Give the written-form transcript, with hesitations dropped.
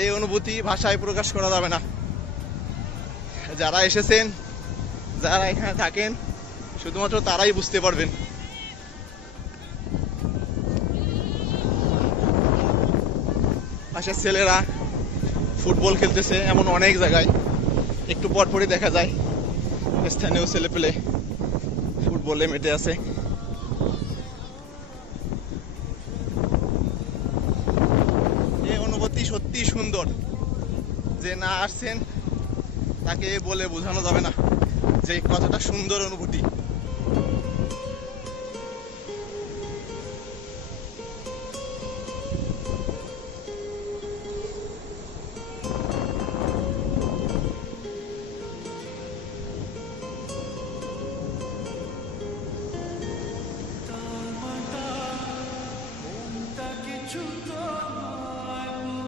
এই অনুভূতি ভাষায় প্রকাশ করা যাবে না। যারা এসেছেন, যারা এখানে থাকেন, শুধুমাত্র তারাই বুঝতে পারবেন। পাশের ছেলেরা ফুটবল খেলতেছে, এমন অনেক জায়গায় একটু পরপরই দেখা যায় স্থানীয় ছেলে পেলে ফুটবলে মেতে আছে। এই অনুভূতি সত্যি সুন্দর, যে না আসছেন তাকে বলে বোঝানো যাবে না যে কতটা সুন্দর অনুভূতি।